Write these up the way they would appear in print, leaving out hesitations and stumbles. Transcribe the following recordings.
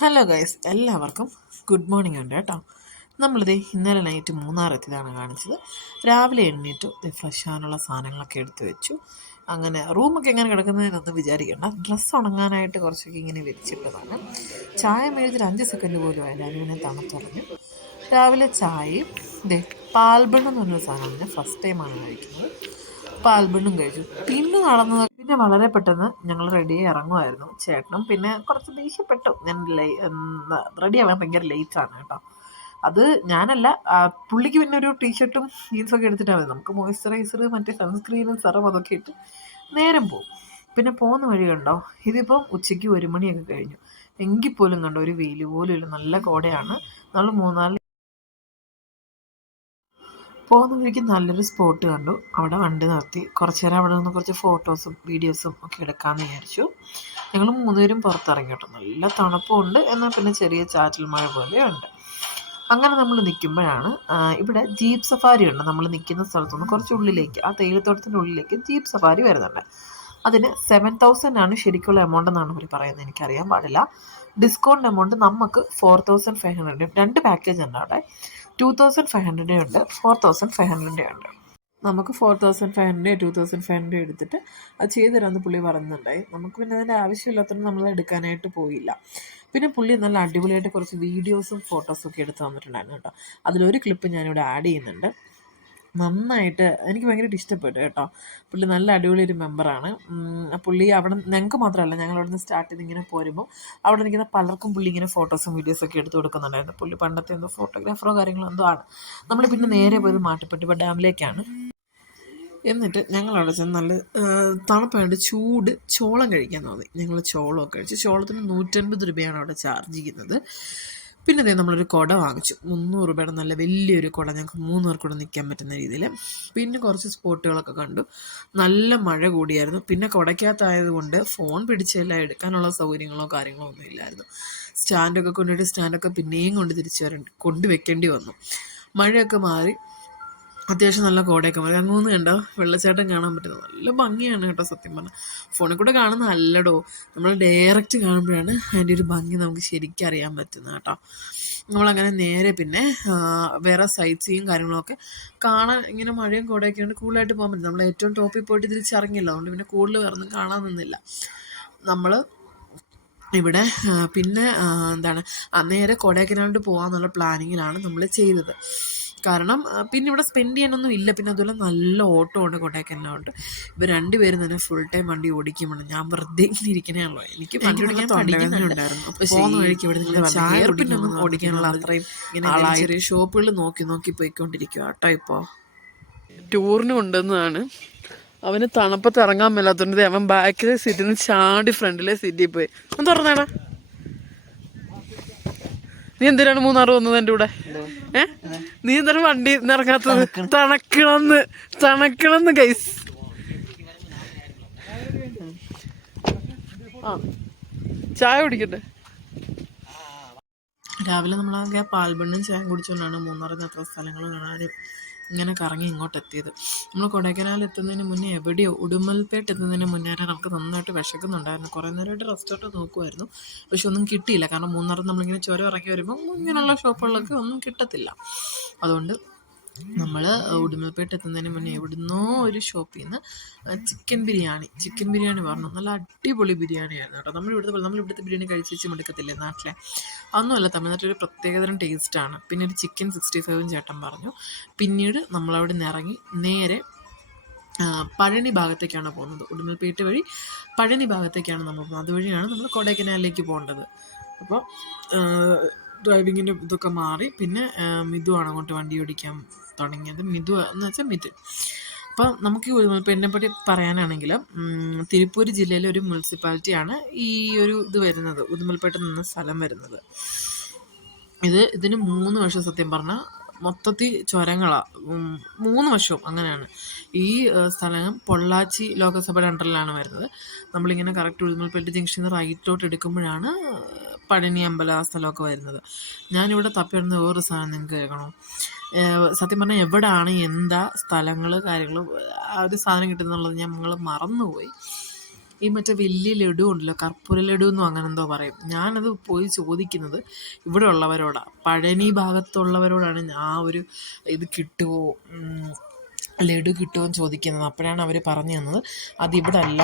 Hello guys, എല്ലാവർക്കും good morning ഉണ്ട് കേട്ടോ. നമ്മളിത് ഇന്നലെ നൈറ്റ് മൂന്നാർ എത്തിയതാണ് കാണിച്ചത്. രാവിലെ എണ്ണീറ്റ് ഫ്രഷ് ആകാനുള്ള സാധനങ്ങളൊക്കെ എടുത്തു വെച്ചു. അങ്ങനെ റൂമൊക്കെ എങ്ങനെ കിടക്കുന്നതിനൊന്നും വിചാരിക്കേണ്ട, ഡ്രസ്സ് ഉണങ്ങാനായിട്ട് കുറച്ചൊക്കെ ഇങ്ങനെ വിരിച്ചിട്ടതാണ്. ചായ മേടിച്ചിട്ട് 5 സെക്കൻഡ് പോലും ആയില്ല, അതിനെ തണുത്തുറഞ്ഞു. രാവിലെ ചായയും പാൽബണ്ണം എന്ന് പറഞ്ഞൊരു സാധനമാണ്, ഞാൻ ഫസ്റ്റ് ടൈമാണ് കഴിക്കുന്നത്. പാൽബണ്ണും കഴിച്ചു. പിന്നെ നടന്നത് വളരെ പെട്ടെന്ന് ഞങ്ങൾ റെഡിയായി ഇറങ്ങുമായിരുന്നു. ചേട്ടനും പിന്നെ കുറച്ച് ദേഷ്യപ്പെട്ടു. ഞാൻ റെഡി ആവാൻ ഭയങ്കര ലേറ്റാണ് കേട്ടോ. അത് ഞാനല്ല, പുള്ളിക്ക് പിന്നെ ഒരു ടീഷർട്ടും ജീൻസൊക്കെ എടുത്തിട്ടാണ് മതി. നമുക്ക് മോയ്സ്ചറൈസർ, മറ്റേ സൺസ്ക്രീനും സെറം അതൊക്കെ ഇട്ട് നേരം പോകും. പിന്നെ പോകുന്ന വഴി കണ്ടോ, ഇതിപ്പം ഉച്ചയ്ക്ക് 1 മണിയൊക്കെ കഴിഞ്ഞു. എങ്കിൽ പോലും കണ്ടോ, ഒരു വെയിൽ പോലും ഇല്ല, നല്ല കോടയാണ്. നമ്മൾ മൂന്നാറിൽ പോകുന്ന വഴിക്ക് നല്ലൊരു സ്പോട്ട് കണ്ടു. അവിടെ വണ്ടി നിർത്തി കുറച്ച് നേരം അവിടെ നിന്ന് കുറച്ച് ഫോട്ടോസും വീഡിയോസും ഒക്കെ എടുക്കാമെന്ന് വിചാരിച്ചു. ഞങ്ങൾ 3 പേരും പുറത്തിറങ്ങി കേട്ടോ. നല്ല തണുപ്പുണ്ട്, എന്നാൽ പിന്നെ ചെറിയ ചാറ്റൽ മഴ പോലെയുണ്ട്. അങ്ങനെ നമ്മൾ നിൽക്കുമ്പോഴാണ് ഇവിടെ ജീപ്പ് സഫാരി ഉണ്ട്. നമ്മൾ നിൽക്കുന്ന സ്ഥലത്തുനിന്ന് കുറച്ച് ഉള്ളിലേക്ക്, ആ തേയിലത്തോട്ടത്തിൻ്റെ ഉള്ളിലേക്ക് ജീപ്പ് സഫാരി വരുന്നുണ്ട്. അതിന് 7,000 ആണ് ശരിക്കുള്ള എമൗണ്ട് എന്നാണ് അവർ പറയുന്നത്. എനിക്കറിയാൻ പാടില്ല. ഡിസ്കൗണ്ട് എമൗണ്ട് നമുക്ക് 4,500. 2 പാക്കേജ് ഉണ്ട് അവിടെ. 2,500 ഉണ്ട്, 4,500 ഉണ്ട്. നമുക്ക് 4,500 2,500 എടുത്തിട്ട് അത് ചെയ്തു തരാമെന്ന് പുള്ളി പറയുന്നുണ്ടായി. നമുക്ക് പിന്നെ അതിൻ്റെ ആവശ്യമില്ലാത്തതുകൊണ്ട് നമ്മൾ എടുക്കാനായിട്ട് പോയില്ല. പിന്നെ പുള്ളി നല്ല അടിപൊളിയായിട്ട് കുറച്ച് വീഡിയോസും ഫോട്ടോസും ഒക്കെ എടുത്ത് തന്നിട്ടുണ്ടായിരുന്നു കേട്ടോ. അതിലൊരു ക്ലിപ്പ് ഞാനിവിടെ ആഡ് ചെയ്യുന്നുണ്ട്. നന്നായിട്ട് എനിക്ക് ഭയങ്കരമായിട്ട് ഇഷ്ടപ്പെട്ടു കേട്ടോ. പുള്ളി നല്ല അടിപൊളി ഒരു മെമ്പറാണ്. പുള്ളി അവിടെ ഞങ്ങൾക്ക് മാത്രമല്ല, ഞങ്ങൾ അവിടെ നിന്ന് സ്റ്റാർട്ട് ചെയ്ത് ഇങ്ങനെ പോരുമ്പോൾ അവിടെ നിൽക്കുന്ന പലർക്കും പുള്ളി ഇങ്ങനെ ഫോട്ടോസും വീഡിയോസൊക്കെ എടുത്ത് കൊടുക്കുന്നുണ്ടായിരുന്നു. പുള്ളി പണ്ടത്തെ എന്തോ ഫോട്ടോഗ്രാഫറോ കാര്യങ്ങളോ എന്തോ ആണ്. നമ്മൾ പിന്നെ നേരെ പോയത് മാട്ടുപ്പെട്ടി ഡാമിലേക്കാണ്. എന്നിട്ട് ഞങ്ങളവിടെ ചെന്ന് നല്ല തണുപ്പായിട്ട് ചൂട് ചോളം കഴിക്കാൻ തോന്നി. ഞങ്ങൾ ചോളമൊക്കെ കഴിച്ചു. ചോളത്തിന് 150 രൂപയാണ് അവിടെ ചാർജ് ചെയ്യുന്നത്. പിന്നെ നമ്മളൊരു കുട വാങ്ങിച്ചു. 300 രൂപയുടെ നല്ല വലിയൊരു കുട, ഞങ്ങൾക്ക് 3 പേർക്ക് കൂടെ നിൽക്കാൻ പറ്റുന്ന രീതിയിൽ. പിന്നെ കുറച്ച് സ്പോട്ടുകളൊക്കെ കണ്ടു. നല്ല മഴ കൂടിയായിരുന്നു. പിന്നെ കുടയ്ക്കകത്തായതുകൊണ്ട് ഫോൺ പിടിച്ചെല്ലാം എടുക്കാനുള്ള സൗകര്യങ്ങളോ കാര്യങ്ങളോ ഒന്നും ഇല്ലായിരുന്നു. സ്റ്റാൻഡൊക്കെ കൊണ്ടുപോയിട്ട് സ്റ്റാൻഡൊക്കെ പിന്നെയും കൊണ്ടുവെക്കേണ്ടി വന്നു. മഴയൊക്കെ മാറി അത്യാവശ്യം നല്ല കോടയൊക്കെ മാറി. അങ്ങോന്ന് കണ്ടോ, വെള്ളച്ചാട്ടം കാണാൻ പറ്റുന്നത് നല്ല ഭംഗിയാണ് കേട്ടോ. സത്യം പറഞ്ഞാൽ ഫോണിൽ കൂടെ കാണുന്ന അല്ലടോ, നമ്മൾ ഡയറക്റ്റ് കാണുമ്പോഴാണ് അതിൻ്റെ ഒരു ഭംഗി നമുക്ക് ശരിക്കും അറിയാൻ പറ്റുന്നത് കേട്ടോ. നമ്മളങ്ങനെ നേരെ പിന്നെ വേറെ സൈറ്റ്സീയും കാര്യങ്ങളൊക്കെ കാണാൻ, ഇങ്ങനെ മഴയും കോടയൊക്കെ ഉണ്ട്, കൂളായിട്ട് പോകാൻ പറ്റും. നമ്മൾ ഏറ്റവും ടോപ്പിൽ പോയിട്ട് തിരിച്ചിറങ്ങില്ല, അതുകൊണ്ട് പിന്നെ കൂടുതൽ വേറൊന്നും കാണാൻ നിന്നില്ല നമ്മൾ ഇവിടെ. പിന്നെ നേരെ കൊടൈക്കനാലിൽ പോകാമെന്നുള്ള പ്ലാനിങ്ങിലാണ് നമ്മൾ ചെയ്തത്. കാരണം പിന്നെ ഇവിടെ സ്പെൻഡ് ചെയ്യാനൊന്നും ഇല്ല. പിന്നെ അതുപോലെ നല്ല ഓട്ടോ ഉണ്ട് കൊടൈക്കനാലിലോട്ട്. ഇവർ 2 പേരും തന്നെ ഫുൾ ടൈം വണ്ടി ഓടിക്കുമ്പോൾ ഞാൻ വെറുതെ ഇങ്ങനെ ഇരിക്കണേയുള്ളൂ. എനിക്ക് വണ്ടി ഓടിക്കാൻ പഠിക്കുന്നുണ്ടായിരുന്നു. പോകുന്ന വഴിക്ക് ഇവിടെ നിങ്ങൾ ചേർപ്പിനൊന്നും ഓടിക്കാനുള്ള അത്രയും ഇങ്ങനെ ചെറിയ ഷോപ്പുകൾ നോക്കി പോയിക്കൊണ്ടിരിക്കുക കേട്ടോ. ഇപ്പോൾ ടൂറിന് കൊണ്ടുവന്നതാണ്. അവന് തണുപ്പത്ത് ഇറങ്ങാൻ മേലാത്തോണ്ട് അവൻ ബാക്കിലെ സീറ്റിൽ നിന്ന് ചാടി ഫ്രണ്ടിലെ സീറ്റിൽ പോയി. ഒന്ന് തുറന്നേടാ. നീ എന്തിനാണ് മൂന്നാറ് വന്നത് എൻ്റെ കൂടെ? നീ എന്താണ് വണ്ടി ഇറങ്ങാത്തത്? തണക്കണമെന്ന് ഗൈസ്. ചായ കുടിക്കട്ടെ. രാവിലെ നമ്മളാകെ പാൽബണ്ണും ചായ കുടിച്ചുകൊണ്ടാണ് മൂന്നാറിന് അത്ര സ്ഥലങ്ങൾ കാണാനും ഇങ്ങനെ കറങ്ങി ഇങ്ങോട്ട് എത്തിയത്. നമ്മൾ കൊടൈക്കനാൽ എത്തുന്നതിന് മുന്നേ എവിടെയോ ഉടുമൽപേട്ട് എത്തുന്നതിന് മുന്നേ നമുക്ക് നന്നായിട്ട് വിശക്കുന്നുണ്ടായിരുന്നു. കുറേ നേരമായിട്ട് റെസ്റ്റോറൻറ്റ് നോക്കുമായിരുന്നു, പക്ഷെ ഒന്നും കിട്ടിയില്ല. കാരണം മൂന്നാറിൽ നമ്മളിങ്ങനെ ചുരം ഇറങ്ങി വരുമ്പോൾ ഇങ്ങനെയുള്ള ഷോപ്പുകളിലൊക്കെ ഒന്നും കിട്ടത്തില്ല. അതുകൊണ്ട് നമ്മൾ ഉടുമൽപേട്ട് എത്തുന്നതിന് മുന്നേ എവിടുന്നോ ഒരു ഷോപ്പിൽ നിന്ന് ചിക്കൻ ബിരിയാണി പറഞ്ഞു. നല്ല അടിപൊളി ബിരിയാണിയായിരുന്നു കേട്ടോ. നമ്മളിവിടുത്തെ ബിരിയാണി കഴിച്ച് മടുക്കത്തില്ലേ നാട്ടിലെ? അതൊന്നുമല്ല, തമിഴ്നാട്ടിലൊരു പ്രത്യേകതരം ടേസ്റ്റാണ്. പിന്നെ ഒരു ചിക്കൻ 65 ചേട്ടൻ പറഞ്ഞു. പിന്നീട് നമ്മളവിടെ നിന്ന് ഇറങ്ങി നേരെ പഴനി ഭാഗത്തേക്കാണ് പോകുന്നത്. ഉടുമൽപേട്ട് വഴി പഴനി ഭാഗത്തേക്കാണ് നമ്മൾ പോകുന്നത്. അതുവഴിയാണ് നമ്മൾ കൊടൈക്കനാലിലേക്ക് പോകേണ്ടത്. അപ്പോൾ ഡ്രൈവിങ്ങിൻ്റെ ഇതൊക്കെ മാറി പിന്നെ മിഥുവാണ് അങ്ങോട്ട് വണ്ടി ഓടിക്കാൻ തുടങ്ങിയത്. മിഥു എന്ന് വെച്ചാൽ മിഥുൻ. അപ്പോൾ നമുക്ക് ഈ ഉടുമൽപേട്ടിനെ പറ്റി പറയാനാണെങ്കിൽ തിരുപ്പൂർ ജില്ലയിലെ ഒരു മുനിസിപ്പാലിറ്റിയാണ് ഈ ഒരു ഇത് വരുന്നത്, ഉടുമൽപേട്ട് എന്ന സ്ഥലം വരുന്നത്. ഇതിന് 3 വർഷം സത്യം പറഞ്ഞാൽ മൊത്തത്തിൽ ചുരങ്ങളാണ്, 3 വർഷവും അങ്ങനെയാണ്. ഈ സ്ഥലം പൊള്ളാച്ചി ലോകസഭയുടെ അണ്ടറിലാണ് വരുന്നത്. നമ്മളിങ്ങനെ കറക്റ്റ് ഉടുമൽപേട്ട് ജംഗ്ഷനിൽ നിന്ന് റൈറ്റോട്ട് എടുക്കുമ്പോഴാണ് പഴനി അമ്പലം ആ സ്ഥലമൊക്കെ വരുന്നത്. ഞാനിവിടെ തപ്പിടുന്ന വേറൊരു സാധനം നിങ്ങൾക്ക് കേൾക്കണോ? സത്യം പറഞ്ഞാൽ എവിടെയാണ് എന്താ സ്ഥലങ്ങൾ കാര്യങ്ങൾ ആ ഒരു സാധനം കിട്ടുന്നുള്ളത് ഞങ്ങൾ മറന്നുപോയി. ഈ മറ്റേ വലിയ ലഡു ഉണ്ടല്ലോ, കർപ്പൂര ലഡു എന്നും അങ്ങനെ എന്തോ പറയും. ഞാനത് പോയി ചോദിക്കുന്നത് ഇവിടെ ഉള്ളവരോടാണ്, പഴനി ഭാഗത്തുള്ളവരോടാണ് ആ ഒരു ഇത് കിട്ടുമോ, ലഡു കിട്ടുമോ എന്ന് ചോദിക്കുന്നത്. അപ്പോഴാണ് അവർ പറഞ്ഞു തന്നത് അതിവിടെ അല്ല.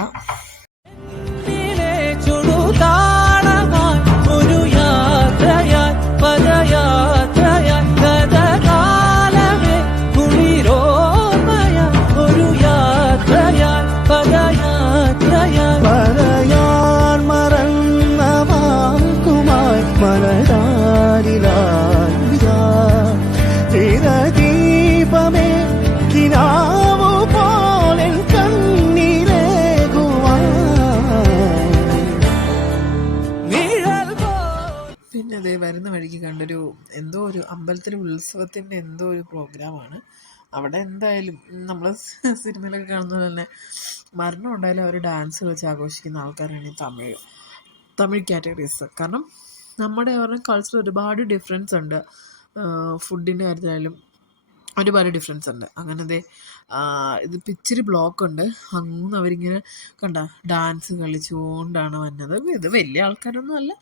ഒരു യാത്രയായി പദയാത്രയായി ഗതകാലമേ കുളിരോമയ ഒരു യാത്രയായി പദയാത്രയായി പറയാൻ മറന്ന വാക്കുമായി മനതാരിലായി ചിരദീപമേ കിനാവു പോലെ പിന്നെ അതേ വരുന്ന വഴിക്ക് കണ്ടൊരു എന്തോ ഒരു അമ്പലത്തിലെ ഉത്സവത്തിൻ്റെ എന്തോ ഒരു പ്രോഗ്രാമാണ്. അവിടെ എന്തായാലും നമ്മൾ സിനിമയിലൊക്കെ കാണുന്ന പോലെ തന്നെ മരണം ഉണ്ടായാലും അവർ ഡാൻസ് കളിച്ച് ആഘോഷിക്കുന്ന ആൾക്കാരാണ് തമിഴ് കാറ്റഗറീസ്. കാരണം നമ്മുടെ അവരുടെ കൾച്ചർ ഒരുപാട് ഡിഫറൻസ് ഉണ്ട്. ഫുഡിൻ്റെ കാര്യത്തിലായാലും ഒരുപാട് ഡിഫറൻസ് ഉണ്ട്. അങ്ങനത്തെ ഇതിപ്പോൾ ഇച്ചിരി ബ്ലോക്കുണ്ട്. അങ്ങ് അവരിങ്ങനെ കണ്ട ഡാൻസ് കളിച്ചുകൊണ്ടാണ് വന്നത്. ഇത് വലിയ ആൾക്കാരൊന്നും അല്ല,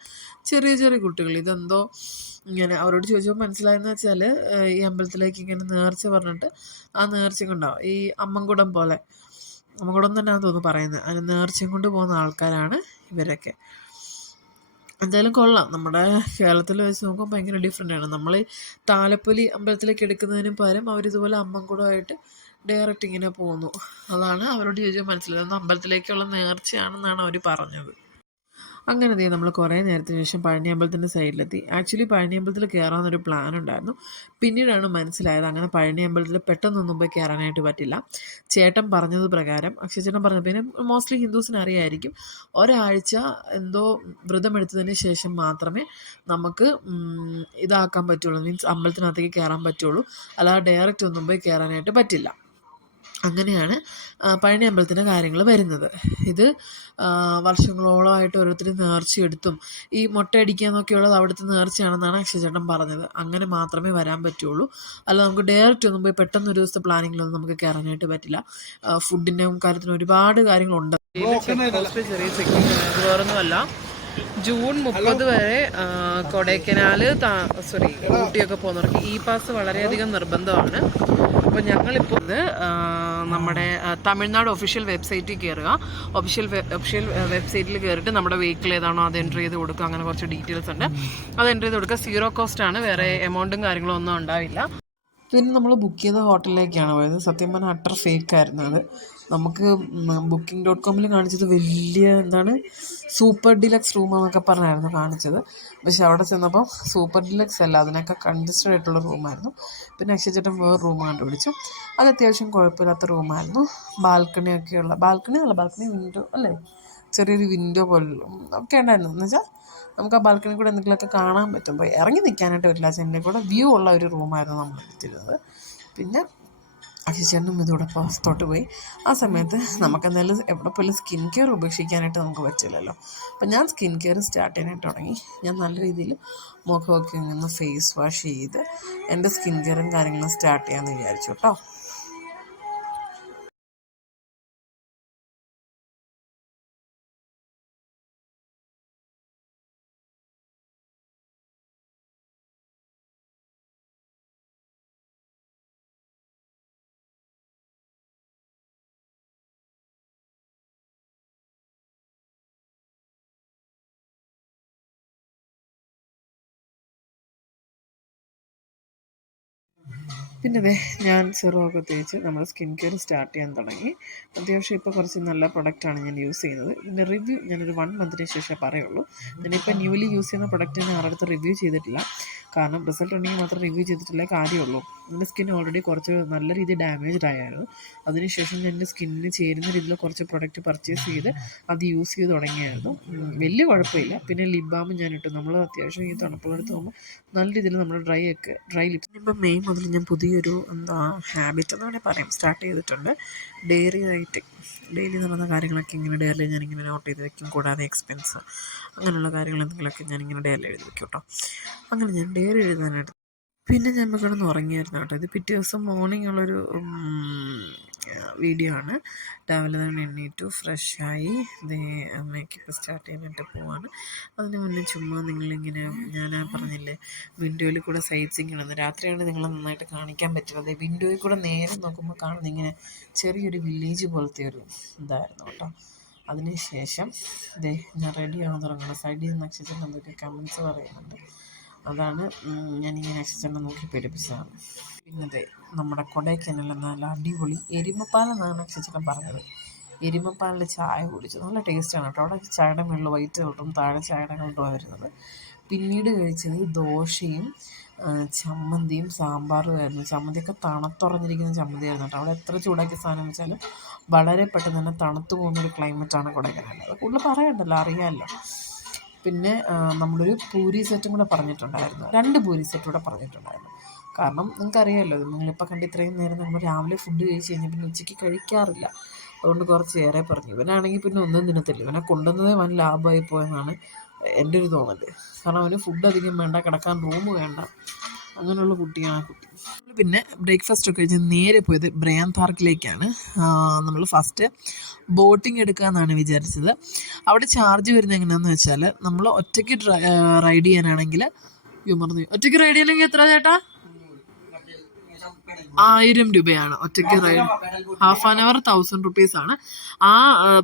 ചെറിയ ചെറിയ കുട്ടികൾ. ഇതെന്തോ ഇങ്ങനെ അവരോട് ചോദിച്ചപ്പോൾ മനസ്സിലായെന്ന് വെച്ചാൽ ഈ അമ്പലത്തിലേക്ക് ഇങ്ങനെ നേർച്ച പറഞ്ഞിട്ട് ആ നേർച്ചയും കൊണ്ടാവും ഈ അമ്മൻകുടം പോലെ, അമ്മൻകുടം തന്നെയാണെന്ന് തോന്നുന്നു പറയുന്നത്. അതിന് നേർച്ചയും കൊണ്ട് പോകുന്ന ആൾക്കാരാണ് ഇവരൊക്കെ. എന്തായാലും കൊള്ളാം. നമ്മുടെ കേരളത്തിൽ വെച്ച് നോക്കുമ്പോൾ ഭയങ്കര ഡിഫറെൻ്റാണ്. നമ്മൾ താലപ്പൊലി അമ്പലത്തിലേക്ക് എടുക്കുന്നതിന് പകരം അവരിതുപോലെ അമ്മൻകുടമായിട്ട് ഡയറക്റ്റ് ഇങ്ങനെ പോകുന്നു. അതാണ് അവരോട് ചോദിച്ചാൽ മനസ്സിലായത് അമ്പലത്തിലേക്കുള്ള നേർച്ചയാണെന്നാണ് അവർ പറഞ്ഞത്. അങ്ങനെ നമ്മൾ കുറേ നേരത്തിന് ശേഷം പഴനി അമ്പലത്തിൻ്റെ സൈഡിലെത്തി. ആക്ച്വലി പഴനി അമ്പലത്തിൽ കയറാമെന്നൊരു പ്ലാൻ ഉണ്ടായിരുന്നു. പിന്നീടാണ് മനസ്സിലായത് അങ്ങനെ പഴനി അമ്പലത്തിൽ പെട്ടെന്നൊന്നും പോയി കയറാനായിട്ട് പറ്റില്ല. ചേട്ടൻ പറഞ്ഞത് പ്രകാരം, അക്ഷയ് ചേട്ടൻ പറഞ്ഞത്, പിന്നെ മോസ്റ്റ്ലി ഹിന്ദുസിന് അറിയായിരിക്കും, ഒരാഴ്ച എന്തോ വ്രതമെടുത്തതിന് ശേഷം മാത്രമേ നമുക്ക് ഇതാക്കാൻ പറ്റുള്ളൂ, മീൻസ് അമ്പലത്തിനകത്തേക്ക് കയറാൻ പറ്റുള്ളൂ. അല്ലാതെ ഡയറക്റ്റ് ഒന്നും പോയി കയറാനായിട്ട് പറ്റില്ല. അങ്ങനെയാണ് പഴനി അമ്പലത്തിൻ്റെ കാര്യങ്ങൾ വരുന്നത്. ഇത് വർഷങ്ങളോളമായിട്ട് ഓരോരുത്തർ നേർച്ചയെടുത്തും ഈ മുട്ടയടിക്കുക എന്നൊക്കെയുള്ളത് അവിടുത്തെ നേർച്ചയാണെന്നാണ് അക്ഷയ് ചേട്ടൻ പറഞ്ഞത്. അങ്ങനെ മാത്രമേ വരാൻ പറ്റുള്ളൂ. അല്ല നമുക്ക് ഡയറക്റ്റ് ഒന്നും പോയി പെട്ടെന്ന് ഒരു ദിവസത്തെ പ്ലാനിങ്ങിലൊന്നും നമുക്ക് കയറാനായിട്ട് പറ്റില്ല. ഫുഡിൻ്റെ കാര്യത്തിന് ഒരുപാട് കാര്യങ്ങളുണ്ട്. ചെറിയ ചെക്കിങ് വേറൊന്നുമല്ല. ജൂൺ 30 വരെ കൊടൈക്കനാൽ ഊട്ടിയൊക്കെ പോകുന്നവർക്ക് ഇ പാസ് വളരെയധികം നിർബന്ധമാണ്. അപ്പോൾ ഞങ്ങളിപ്പോൾ നമ്മുടെ തമിഴ്നാട് ഒഫീഷ്യൽ വെബ്സൈറ്റിൽ കയറുക. ഒഫീഷ്യൽ വെബ്സൈറ്റിൽ കയറിയിട്ട് നമ്മുടെ വെഹിക്കിൾ ഏതാണോ അത് എൻ്റർ ചെയ്ത് കൊടുക്കുക. അങ്ങനെ കുറച്ച് ഡീറ്റെയിൽസ് ഉണ്ട്, അത് എൻ്റർ ചെയ്ത് കൊടുക്കുക. 0 കോസ്റ്റാണ്, വേറെ എമൗണ്ടും കാര്യങ്ങളും ഒന്നും ഉണ്ടാവില്ല. പിന്നെ നമ്മൾ ബുക്ക് ചെയ്ത ഹോട്ടലിലേക്കാണ് പോയത്. സത്യം പറഞ്ഞാൽ അട്ടർ ഫേക്കായിരുന്നു അത്. നമുക്ക് booking.com കാണിച്ചത് വലിയ സൂപ്പർ ഡിലക്സ് റൂമെന്നൊക്കെ പറഞ്ഞായിരുന്നു കാണിച്ചത്. പക്ഷെ അവിടെ ചെന്നപ്പോൾ സൂപ്പർ ഡിലക്സ് അല്ല, അതിനൊക്കെ കൺജസ്റ്റഡ് ആയിട്ടുള്ള റൂമായിരുന്നു. പിന്നെ അക്ഷയ് ചേട്ടൻ വേറെ റൂം കണ്ടുപിടിച്ചു. അത് അത്യാവശ്യം കുഴപ്പമില്ലാത്ത റൂമായിരുന്നു. ബാൽക്കണി വിൻഡോ അല്ലേ, ചെറിയൊരു വിൻഡോ പോലുള്ള ഒക്കെ ഉണ്ടായിരുന്നു. എന്ന് വെച്ചാൽ നമുക്ക് ആ ബാൽക്കണി കൂടെ എന്തെങ്കിലുമൊക്കെ കാണാൻ പറ്റും. അപ്പോൾ ഇറങ്ങി നിൽക്കാനായിട്ട് പറ്റില്ല, ചെന്നൈ കൂടെ വ്യൂ ഉള്ള ഒരു റൂമായിരുന്നു നമ്മൾ എടുത്തിരുന്നത്. പിന്നെ അക്ഷയ്ച്ചേട്ടനും ഇതോടെ പുറത്തോട്ട് പോയി. ആ സമയത്ത് നമുക്കെന്തായാലും എവിടെ പോലും സ്കിൻ കെയർ ഉപേക്ഷിക്കാനായിട്ട് നമുക്ക് പറ്റില്ലല്ലോ. അപ്പം ഞാൻ സ്കിൻ കെയർ സ്റ്റാർട്ട് ചെയ്യാനായിട്ട് തുടങ്ങി. ഞാൻ നല്ല രീതിയിൽ മുഖമൊക്കെ ഒന്ന് ഫേസ് വാഷ് ചെയ്ത് എൻ്റെ സ്കിൻ കെയറും കാര്യങ്ങളും സ്റ്റാർട്ട് ചെയ്യാമെന്ന് വിചാരിച്ചു കേട്ടോ. പിന്നെ ഞാൻ സിറമൊക്കെ തേച്ച് നമ്മൾ സ്കിൻ കെയർ സ്റ്റാർട്ട് ചെയ്യാൻ തുടങ്ങി. അത്യാവശ്യം ഇപ്പോൾ കുറച്ച് നല്ല പ്രൊഡക്റ്റാണ് ഞാൻ യൂസ് ചെയ്യുന്നത്. ഇതിൻ്റെ റിവ്യൂ ഞാനൊരു 1 മന്തിന് ശേഷമേ പറയുള്ളൂ. ഞാനിപ്പോൾ ന്യൂലി യൂസ് ചെയ്യുന്ന പ്രൊഡക്റ്റ് ഞാൻ ആരുടെ അടുത്ത് റിവ്യൂ ചെയ്തിട്ടില്ല. കാരണം റിസൾട്ട് ഉണ്ടെങ്കിൽ മാത്രം റിവ്യൂ ചെയ്തിട്ടുള്ള കാര്യമുള്ളൂ. എൻ്റെ സ്കിൻ ഓൾറെഡി കുറച്ച് നല്ല രീതിയിൽ ഡാമേജ്ഡ് ആയിരുന്നു. അതിനുശേഷം ഞാൻ എൻ്റെ സ്കിന്നിന് ചേരുന്ന രീതിയിൽ കുറച്ച് പ്രൊഡക്റ്റ് പർച്ചേസ് ചെയ്ത് അത് യൂസ് ചെയ്ത് തുടങ്ങിയായിരുന്നു. വലിയ കുഴപ്പമില്ല. പിന്നെ ലിപ് ബാം ഞാൻ ഇട്ടു. നമ്മൾ അത്യാവശ്യം ഈ തണുപ്പുള്ളടുത്ത് പോകുമ്പോൾ നല്ല രീതിയിൽ നമ്മൾ ഡ്രൈ ലിപ്സ്. ഇപ്പം മെയ് മുതൽ ഞാൻ പുതിയൊരു ഹാബിറ്റ് എന്ന് വേണമെങ്കിൽ പറയാം സ്റ്റാർട്ട് ചെയ്തിട്ടുണ്ട്. Diary writing. ഡെയിലി നടന്ന കാര്യങ്ങളൊക്കെ ഇങ്ങനെ ഡയറിയിൽ ഞാനിങ്ങനെ നോട്ട് ചെയ്ത് വെക്കും. കൂടാതെ എക്സ്പെൻസ് അങ്ങനെയുള്ള കാര്യങ്ങൾ എന്തെങ്കിലുമൊക്കെ ഞാനിങ്ങനെ ഡയറിയിൽ എഴുതി വെക്കും കേട്ടോ. അങ്ങനെ ഞാൻ ഡയറി എഴുതാനായിട്ട് പിന്നെ ഞാൻ കിടന്ന് ഉറങ്ങിയായിരുന്നു കേട്ടോ. ഇത് പിറ്റേ ദിവസം മോർണിംഗ് ഉള്ളൊരു വീഡിയോ ആണ്. രാവിലെ തന്നെ എണ്ണീറ്റു, ഫ്രഷായി, മേക്കപ്പ് സ്റ്റാർട്ട് ചെയ്യാനായിട്ട് പോവാണ്. അതിന് മുന്നേ ചുമ്മാ നിങ്ങളിങ്ങനെ, ഞാൻ പറഞ്ഞില്ലേ വിൻഡോയിൽ കൂടെ സൈറ്റ് സീയിങ് ആണെന്ന്, രാത്രിയാണ് നിങ്ങൾ നന്നായിട്ട് കാണിക്കാൻ പറ്റുന്നത്. വിൻഡോയിൽ കൂടെ നേരെ നോക്കുമ്പോൾ കാണുന്ന ഇങ്ങനെ ചെറിയൊരു വില്ലേജ് പോലത്തെ ഒരു ഇതായിരുന്നു കേട്ടോ. അതിനുശേഷം ഞാൻ റെഡിയാകാൻ തുടങ്ങണം. സൈഡിൽ നിന്ന് അക്ഷരത്തിൽ എന്തൊക്കെ കമൻസ് പറയുന്നുണ്ട്. അതാണ് ഞാനിങ്ങനെ അക്ഷരച്ചെണ്ണ നോക്കി പേടിപ്പിച്ചതാണ്. പിന്നെ നമ്മുടെ കൊടൈക്കനാൽ നല്ല അടിപൊളി എരുമപ്പാലെന്നാണ് അക്ഷരച്ചെണ്ണ പറഞ്ഞത്. എരുമപ്പാലിൽ ചായ കുടിച്ചു, നല്ല ടേസ്റ്റാണ് കേട്ടോ. അവിടെ ചായയുടെ മുകളിൽ വൈറ്റ് കളറും താഴെ ചായയുടെ കളറുമാണ് വരുന്നത്. പിന്നീട് കഴിച്ചത് ദോശയും ചമ്മന്തിയും സാമ്പാറുമായിരുന്നു. ചമ്മന്തിയൊക്കെ തണുത്തുറഞ്ഞിരിക്കുന്ന ചമ്മന്തിയായിരുന്നു കേട്ടോ. അവിടെ എത്ര ചൂടാക്കിയ സാധനം വെച്ചാലും വളരെ പെട്ടെന്ന് തന്നെ തണുത്ത് പോകുന്നൊരു ക്ലൈമറ്റാണ് കൊടൈക്കനാൽ. അത് കൂടുതൽ പറയണ്ടല്ലോ, അറിയാമല്ലോ. പിന്നെ നമ്മളൊരു പൂരി സെറ്റും കൂടെ പറഞ്ഞിട്ടുണ്ടായിരുന്നു, 2 പൂരി സെറ്റ് കൂടെ പറഞ്ഞിട്ടുണ്ടായിരുന്നു. കാരണം നിങ്ങൾക്കറിയാമല്ലോ, നിങ്ങളിപ്പോൾ കണ്ട് ഇത്രയും നേരം നമ്മൾ രാവിലെ ഫുഡ് കഴിച്ച് കഴിഞ്ഞാൽ പിന്നെ ഉച്ചയ്ക്ക് കഴിക്കാറില്ല. അതുകൊണ്ട് കുറച്ച് ഏറെ പറഞ്ഞു. ഇവനാണെങ്കിൽ പിന്നെ ഒന്നും തിന്നത്തില്ല. ഇവനെ കൊണ്ടുവന്നതേ വൻ ലാഭമായി പോയെന്നാണ് എൻ്റെ ഒരു തോന്നൽ. കാരണം അവന് ഫുഡ് അധികം വേണ്ട, കിടക്കാൻ റൂം വേണ്ട, അങ്ങനെയുള്ള കുട്ടിയാണ് ആ കുട്ടി. പിന്നെ ബ്രേക്ക്ഫാസ്റ്റ് ഒക്കെ കഴിച്ച് നേരെ പോയത് ബ്രയാൻ പാർക്കിലേക്കാണ്. നമ്മൾ ഫസ്റ്റ് ബോട്ടിംഗ് എടുക്കാമെന്നാണ് വിചാരിച്ചത്. അവിടെ ചാർജ് വരുന്നത് എങ്ങനെയാണെന്ന് വെച്ചാൽ, നമ്മൾ ഒറ്റയ്ക്ക് റൈഡ് ചെയ്യാനാണെങ്കിൽ ഒറ്റയ്ക്ക് റൈഡ് ചെയ്യണമെങ്കിൽ എത്ര ചേട്ടാ? 1000 രൂപയാണ് ഒറ്റയ്ക്ക് റൈഡ്. ഹാഫ് ആൻ അവർ 1000 റുപ്പീസാണ്.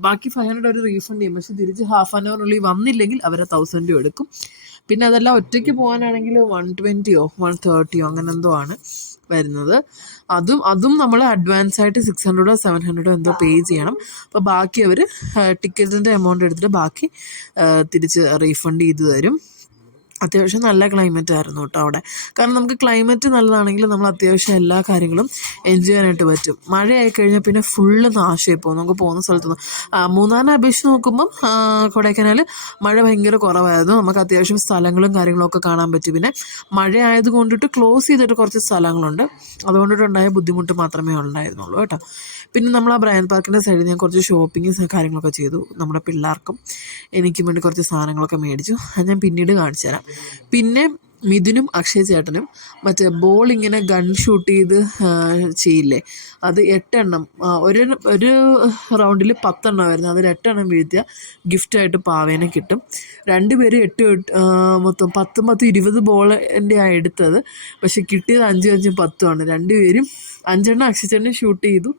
ബാക്കി 500 അവർ റീഫണ്ട് ചെയ്യും. പക്ഷെ തിരിച്ച് ഹാഫ് ആൻ അവറിനുള്ളിൽ വന്നില്ലെങ്കിൽ അവരെ 1000 രൂപ എടുക്കും. പിന്നെ അതല്ല ഒറ്റയ്ക്ക് പോകാനാണെങ്കിൽ 120 130 അങ്ങനെ എന്തോ ആണ് വരുന്നത്. അതും നമ്മൾ അഡ്വാൻസ് ആയിട്ട് 600 700 എന്തോ പേ ചെയ്യണം. അപ്പോൾ ബാക്കി അവർ ടിക്കറ്റിൻ്റെ എമൗണ്ട് എടുത്തിട്ട് ബാക്കി തിരിച്ച് റീഫണ്ട് ചെയ്ത് തരും. അത്യാവശ്യം നല്ല ക്ലൈമറ്റ് ആയിരുന്നു കേട്ടോ അവിടെ. കാരണം നമുക്ക് ക്ലൈമറ്റ് നല്ലതാണെങ്കിൽ നമ്മൾ അത്യാവശ്യം എല്ലാ കാര്യങ്ങളും എൻജോയ് ചെയ്യാനായിട്ട് പറ്റും. മഴയായി കഴിഞ്ഞാൽ പിന്നെ ഫുള്ള് നാശമായി പോകും നമുക്ക് പോകുന്ന സ്ഥലത്തുനിന്ന്. മൂന്നാറിനെ അപേക്ഷിച്ച് നോക്കുമ്പം കൊടൈക്കനാൽ മഴ ഭയങ്കര കുറവായിരുന്നു. നമുക്ക് അത്യാവശ്യം സ്ഥലങ്ങളും കാര്യങ്ങളും ഒക്കെ കാണാൻ പറ്റും. പിന്നെ മഴ ആയതുകൊണ്ടിട്ട് ക്ലോസ് ചെയ്തിട്ട് കുറച്ച് സ്ഥലങ്ങളുണ്ട്. അതുകൊണ്ടിട്ടുണ്ടായ ബുദ്ധിമുട്ട് മാത്രമേ ഉണ്ടായിരുന്നുള്ളൂ കേട്ടോ. പിന്നെ നമ്മൾ ആ ബ്രയാൻ പാർക്കിൻ്റെ സൈഡിൽ ഞാൻ കുറച്ച് ഷോപ്പിംഗ് കാര്യങ്ങളൊക്കെ ചെയ്തു. നമ്മുടെ പിള്ളേർക്കും എനിക്കും വേണ്ടി കുറച്ച് സാധനങ്ങളൊക്കെ മേടിച്ചു. അത് ഞാൻ പിന്നീട് കാണിച്ചു തരാം. പിന്നെ മിഥുനും അക്ഷയ് ചേട്ടനും മറ്റേ ബോൾ ഇങ്ങനെ ഗൺ ഷൂട്ട് ചെയ്ത് ചെയ്യില്ലേ, അത് 8 എണ്ണം ഒരു റൗണ്ടിൽ 10 എണ്ണമായിരുന്നു. അതിൽ 8 എണ്ണം വീഴ്ത്തിയ ഗിഫ്റ്റായിട്ട് പാവേനെ കിട്ടും. 2 പേര് 8 മൊത്തം 10 20 ബോളിൻ്റെ എടുത്തത്. പക്ഷെ കിട്ടിയത് 5 5 10 ആണ്. 2 പേരും 5 എണ്ണം അക്ഷയ് ചേട്ടനും ഷൂട്ട് ചെയ്തു,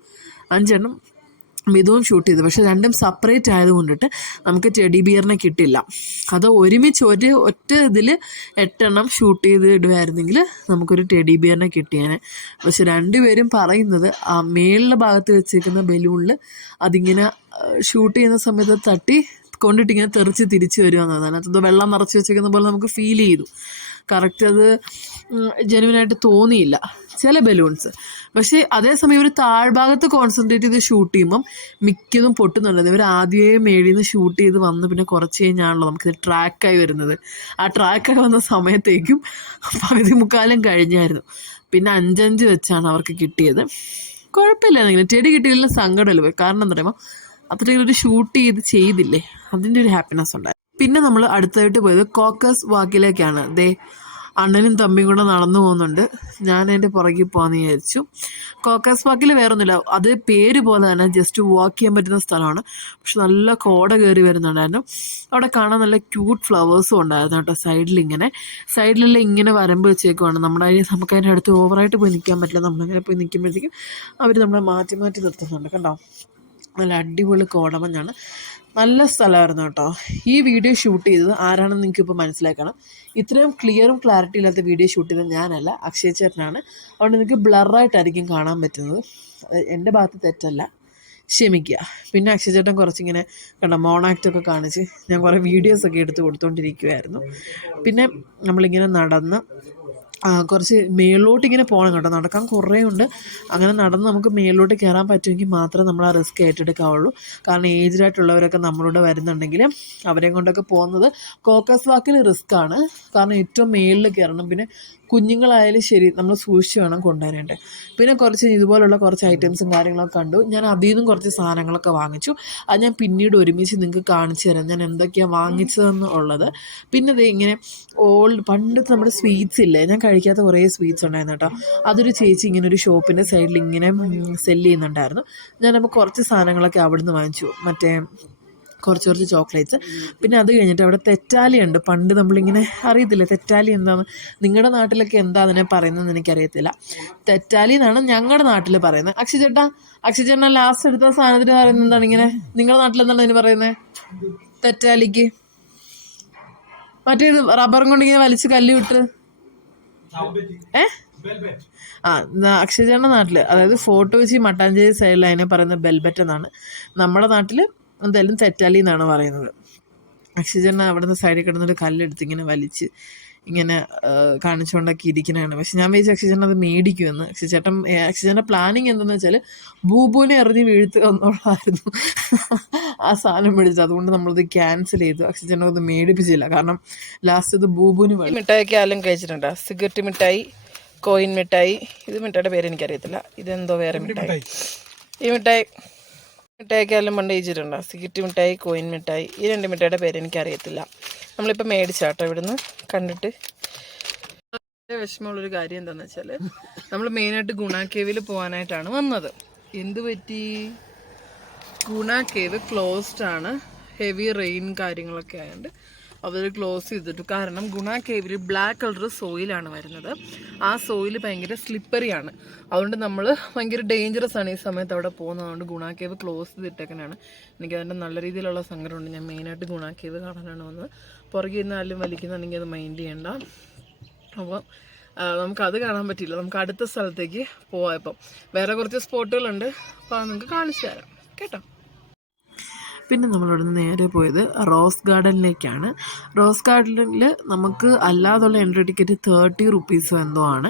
5 എണ്ണം മിഥുവും ഷൂട്ട് ചെയ്തു. പക്ഷെ രണ്ടും സെപ്പറേറ്റ് ആയതുകൊണ്ടിട്ട് നമുക്ക് ടെഡി ബിയറിനെ കിട്ടില്ല. അത് ഒരുമിച്ച് ഒറ്റ ഇതിൽ 8 എണ്ണം ഷൂട്ട് ചെയ്ത് ഇടുമായിരുന്നെങ്കിൽ നമുക്കൊരു ടെഡി ബിയറിനെ കിട്ടിയേനെ. പക്ഷെ 2 പേരും പറയുന്നത് ആ മേളിലെ ഭാഗത്ത് വെച്ചേക്കുന്ന ബലൂണിൽ അതിങ്ങനെ ഷൂട്ട് ചെയ്യുന്ന സമയത്ത് തട്ടി കൊണ്ടിട്ടിങ്ങനെ തെറിച്ച് തിരിച്ച് വരുമെന്നതാണ്. അതിനകത്ത് വെള്ളം നിറച്ച് വെച്ചേക്കുന്ന പോലെ നമുക്ക് ഫീൽ ചെയ്തു. കറക്റ്റ് അത് ജെനുവിനായിട്ട് തോന്നിയില്ല ചില ബലൂൺസ്. പക്ഷേ അതേസമയം ഒരു താഴ്ഭാഗത്ത് കോൺസെൻട്രേറ്റ് ചെയ്ത് ഷൂട്ട് ചെയ്യുമ്പം മിക്കതും പൊട്ടുന്നുണ്ടായിരുന്നു. ഇവർ ആദ്യമേ മേളിൽ നിന്ന് ഷൂട്ട് ചെയ്ത് വന്ന് പിന്നെ കുറച്ച് കഴിഞ്ഞാണല്ലോ നമുക്കിത് ട്രാക്കായി വരുന്നത്. ആ ട്രാക്കായി വന്ന സമയത്തേക്കും 3/4 കഴിഞ്ഞായിരുന്നു. പിന്നെ 5 വെച്ചാണ് അവർക്ക് കിട്ടിയത്. കുഴപ്പമില്ല, ഇങ്ങനെ ചെടി കിട്ടിയതിൽ സങ്കടമല്ല പോയി. കാരണം എന്താ പറയുമ്പോൾ അത്രയും ഒരു ഷൂട്ട് ചെയ്തില്ലേ, അതിൻ്റെ ഒരു ഹാപ്പിനെസ് ഉണ്ടായിരുന്നു. പിന്നെ നമ്മൾ അടുത്തായിട്ട് പോയത് കോക്കസ് വാക്കിലേക്കാണ്. അണ്ണനും തമ്പിയും കൂടെ നടന്നു പോകുന്നുണ്ട്. ഞാൻ അതിൻ്റെ പുറകിൽ പോകാമെന്ന് വിചാരിച്ചു. കോക്കസ് വാക്കിൽ വേറൊന്നുമില്ല, അത് പേര് പോലെ തന്നെ ജസ്റ്റ് വാക്ക് ചെയ്യാൻ പറ്റുന്ന സ്ഥലമാണ്. പക്ഷെ നല്ല കോട കയറി വരുന്നുണ്ടായിരുന്നു. അവിടെ കാണാൻ നല്ല ക്യൂട്ട് ഫ്ലവേഴ്സും ഉണ്ടായിരുന്നു കേട്ടോ. സൈഡിലെല്ലാം ഇങ്ങനെ വരമ്പ് വെച്ചേക്കുവാണ്. നമുക്ക് അതിൻ്റെ അടുത്ത് ഓവറായിട്ട് പോയി നിൽക്കാൻ പറ്റില്ല. നമ്മളിങ്ങനെ പോയി നിൽക്കുമ്പോഴത്തേക്കും അവർ നമ്മളെ മാറ്റി നിർത്തുന്നുണ്ട് കണ്ടോ. നല്ല അടിപൊളി കോടമഞ്ഞാണ്. നല്ല സ്ഥലമായിരുന്നു കേട്ടോ. ഈ വീഡിയോ ഷൂട്ട് ചെയ്തത് ആരാണെന്ന് നിങ്ങൾക്കിപ്പോൾ മനസ്സിലാക്കണം. ഇത്രയും ക്ലിയറും ക്ലാരിറ്റി ഇല്ലാത്ത വീഡിയോ ഷൂട്ട് ചെയ്തത് ഞാനല്ല, അക്ഷയ് ചേട്ടനാണ്. അതുകൊണ്ട് നിങ്ങൾക്ക് ബ്ലറായിട്ടായിരിക്കും കാണാൻ പറ്റുന്നത്. എൻ്റെ ഭാഗത്ത് തെറ്റല്ല, ക്ഷമിക്കുക. പിന്നെ അക്ഷയ് ചേട്ടൻ കുറച്ചിങ്ങനെ കണ്ടോ മോണാക്റ്റൊക്കെ കാണിച്ച് ഞാൻ കുറേ വീഡിയോസൊക്കെ എടുത്ത് കൊടുത്തുകൊണ്ടിരിക്കുമായിരുന്നു. പിന്നെ നമ്മളിങ്ങനെ നടന്ന് കുറച്ച് മേളിലോട്ട് ഇങ്ങനെ പോകണം കേട്ടോ. നടക്കാൻ കുറേ ഉണ്ട്. അങ്ങനെ നടന്ന് നമുക്ക് മേളിലോട്ട് കയറാൻ പറ്റുമെങ്കിൽ മാത്രമേ നമ്മൾ ആ റിസ്ക് ഏറ്റെടുക്കാവുള്ളൂ. കാരണം ഏജ്ഡായിട്ടുള്ളവരൊക്കെ നമ്മളോട് വരുന്നുണ്ടെങ്കിൽ അവരെയും കൊണ്ടൊക്കെ പോകുന്നത് കോക്കസ് വാക്കിൽ റിസ്ക്കാണ്. കാരണം ഏറ്റവും മേളിൽ കയറണം. പിന്നെ കുഞ്ഞുങ്ങളായാലും ശരി നമ്മൾ സൂക്ഷിച്ച് വേണം കൊണ്ടുവരേണ്ടത്. പിന്നെ കുറച്ച് ഇതുപോലുള്ള കുറച്ച് ഐറ്റംസും കാര്യങ്ങളൊക്കെ കണ്ടു. ഞാൻ അതിൽ നിന്നും കുറച്ച് സാധനങ്ങളൊക്കെ വാങ്ങിച്ചു. അത് ഞാൻ പിന്നീട് ഒരുമിച്ച് നിങ്ങൾക്ക് കാണിച്ചു തരാം ഞാൻ എന്തൊക്കെയാണ് വാങ്ങിച്ചതെന്ന് ഉള്ളത്. പിന്നെ ഇത് ഇങ്ങനെ പണ്ടത്തെ നമ്മുടെ സ്വീറ്റ്സ് ഇല്ലേ, ഞാൻ കഴിക്കാത്ത കുറേ സ്വീറ്റ്സ് ഉണ്ടായിരുന്നു കേട്ടോ. അതൊരു ചേച്ചി ഇങ്ങനെ ഒരു ഷോപ്പിൻ്റെ സൈഡിൽ ഇങ്ങനെ സെല്ല് ചെയ്യുന്നുണ്ടായിരുന്നു. ഞാനപ്പോൾ കുറച്ച് സാധനങ്ങളൊക്കെ അവിടെ നിന്ന് വാങ്ങിച്ചു. മറ്റേ കുറച്ച് ചോക്ലേറ്റ്സ്. പിന്നെ അത് കഴിഞ്ഞിട്ട് അവിടെ തെറ്റാലി ഉണ്ട്. പണ്ട് നമ്മളിങ്ങനെ അറിയത്തില്ല തെറ്റാലി എന്താണെന്ന്. നിങ്ങളുടെ നാട്ടിലൊക്കെ എന്താ അതിനെ പറയുന്നതെന്ന് എനിക്കറിയത്തില്ല. തെറ്റാലി എന്നാണ് ഞങ്ങളുടെ നാട്ടിൽ പറയുന്നത്. അക്ഷയചേട്ടൻ ലാസ്റ്റ് എടുത്ത സാധനത്തിന് പറയുന്നത് എന്താണ്? ഇങ്ങനെ നിങ്ങളുടെ നാട്ടിൽ എന്താണ് അതിന് പറയുന്നത്? തെറ്റാലിക്ക് മറ്റേ റബ്ബറും കൊണ്ട് ഇങ്ങനെ വലിച്ച് കല്ല് വിട്ട് അക്ഷയചേട്ടൻ്റെ നാട്ടിൽ, അതായത് ഫോട്ടോ വെച്ച് മട്ടാഞ്ചേരി സൈഡിൽ അതിനെ പറയുന്നത് ബെൽബറ്റ് എന്നാണ്. നമ്മുടെ നാട്ടിൽ എന്തായാലും തെറ്റാലി എന്നാണ് പറയുന്നത്. അക്ഷയചേട്ടൻ അവിടെ നിന്ന് സൈഡിൽ കിടന്നൊരു കല്ലെടുത്ത് ഇങ്ങനെ വലിച്ച് ഇങ്ങനെ കാണിച്ചുകൊണ്ടൊക്കെ ഇരിക്കുന്നതാണ്. പക്ഷെ ഞാൻ വിചാരിച്ചു അക്ഷയചേട്ടൻ അത് മേടിക്കുമെന്ന്. അക്ഷയചേട്ടൻ്റെ പ്ലാനിങ് എന്താണെന്ന് വെച്ചാൽ ബൂബുവിനെ എറിഞ്ഞ് വീഴ്ത്തുക എന്നുള്ളതായിരുന്നു ആ സാധനം മേടിച്ചത്. അതുകൊണ്ട് നമ്മളത് ക്യാൻസൽ ചെയ്തു. അക്ഷയചേട്ടൻ അത് മേടിപ്പിച്ചില്ല. കാരണം ലാസ്റ്റ് അത് ബൂബുവിന് മിഠായിക്ക് ആലും കഴിച്ചിട്ടുണ്ടോ? സിഗരറ്റ് മിഠായി, കോയിൻ മിഠായി. ഇത് മിഠായിയുടെ പേര് എനിക്കറിയത്തില്ല. ഇതെന്തോ വേറെ മിഠായി. ഈ മിഠായിക്കെല്ലാം പണ്ട് കഴിച്ചിട്ടുണ്ടോ? സിഗരറ്റ് മിഠായി, കോയിൻ മിഠായി. ഈ 2 മിഠായിയുടെ പേര് എനിക്കറിയത്തില്ല. നമ്മളിപ്പോൾ മേടിച്ചാട്ടോ ഇവിടുന്ന് കണ്ടിട്ട്. വിഷമമുള്ളൊരു കാര്യം എന്താണെന്ന് വെച്ചാൽ നമ്മൾ മെയിനായിട്ട് ഗുണ കേവിൽ പോകാനായിട്ടാണ് വന്നത്. എന്ത് പറ്റി? ഗുണ കേവ് ക്ലോസ്ഡ് ആണ്. ഹെവി റെയിൻ കാര്യങ്ങളൊക്കെ ആയതുകൊണ്ട് അവർ ക്ലോസ് ചെയ്തിട്ടു. കാരണം ഗുണ കേവിൽ ബ്ലാക്ക് കളർ സോയിലാണ് വരുന്നത്. ആ സോയിൽ ഭയങ്കര സ്ലിപ്പറിയാണ്. അതുകൊണ്ട് നമ്മൾ ഭയങ്കര ഡേഞ്ചറസ് ആണ് ഈ സമയത്ത് അവിടെ പോകുന്നതുകൊണ്ട് ഗുണ കേവ് ക്ലോസ് ചെയ്തിട്ടേക്കാനാണ്. എനിക്കതിൻ്റെ നല്ല രീതിയിലുള്ള സങ്കടമുണ്ട്. ഞാൻ മെയിനായിട്ട് ഗുണ കേവ് കാണാനാണ് വന്നത്. പുറകെ നിന്ന് ആരും വലിക്കുന്നുണ്ടെങ്കിൽ അത് മൈൻഡ് ചെയ്യണ്ട. അപ്പോൾ നമുക്കത് കാണാൻ പറ്റില്ല. നമുക്ക് അടുത്ത സ്ഥലത്തേക്ക് പോവാം. ഇപ്പം വേറെ കുറച്ച് സ്പോട്ടുകളുണ്ട്, അപ്പോൾ അത് നിങ്ങൾക്ക് കാണിച്ചു തരാം കേട്ടോ. പിന്നെ നമ്മളിവിടെ നിന്ന് നേരെ പോയത് റോസ് ഗാർഡനിലേക്കാണ്. റോസ് ഗാർഡനിൽ നമുക്ക് അല്ലാതുള്ള എൻട്രി ടിക്കറ്റ് 30 റുപ്പീസോ എന്തോ ആണ്